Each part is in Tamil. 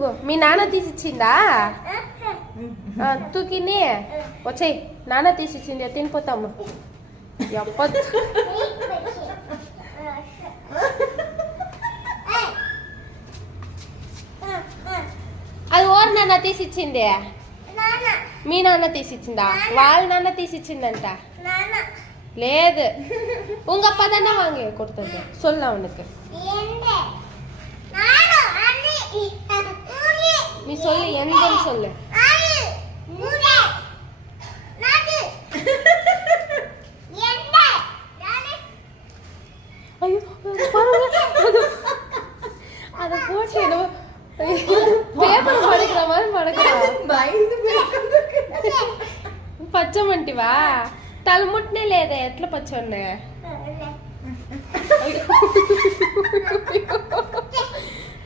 తూగు మీ నాన్న తీసిచ్చిందా తూకిని వచ్చేయి నాన్న తీసిచ్చింది తినిపోతాము అది ఓరు నాన్న తీసిచ్చింది మీ నాన్న తీసిచ్చిందా వాళ్ళ నాన్న తీసిచ్చిందంట లేదు உங்க அப்பா தானே வாங்கி கொடுத்தது சொல்ல அவனுக்கு நீ சொல்லு எந்தன்னு சொல்லு ஐயோ அத போட்டு பேப்பர் மடக்கிற மாதிரி மடக்கிறான் పచ్చమంటివా తలముట్నే లేదా ఎట్లా పచ్చోన్నే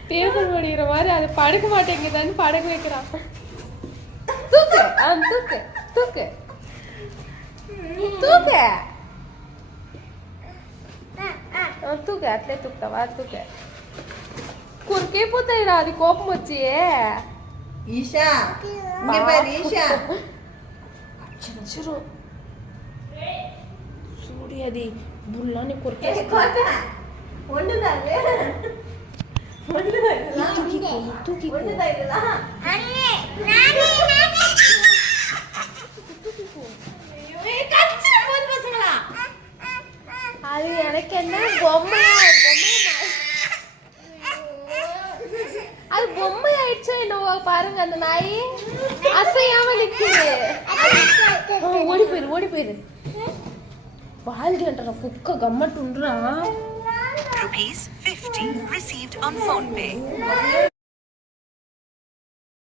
பேப்பர் படிக்கிற மாதிரி அது படுக்க மாட்டேங்குதான்னு படக்க வைக்கிறான் தூக்கு தூக்கு தூக்கு தூக்கு தூக்கு అట్లే తూకుతావా తూకు కురికిపోతాయిరా అది కోపం వచ్చి ఈషా ఈషా చూడు చూడి అది బుల్లాని కొరికేస్తా அது எனக்கு என்ன பொம்மை அது பொம்மை ஆயிடுச்சோ என்னவோ பாருங்க அந்த நாய் அசையாம நிக்குது ஓடி போயிரு வாழ்க்கை குக்க கம்மட்டு ₹50 received on PhonePe.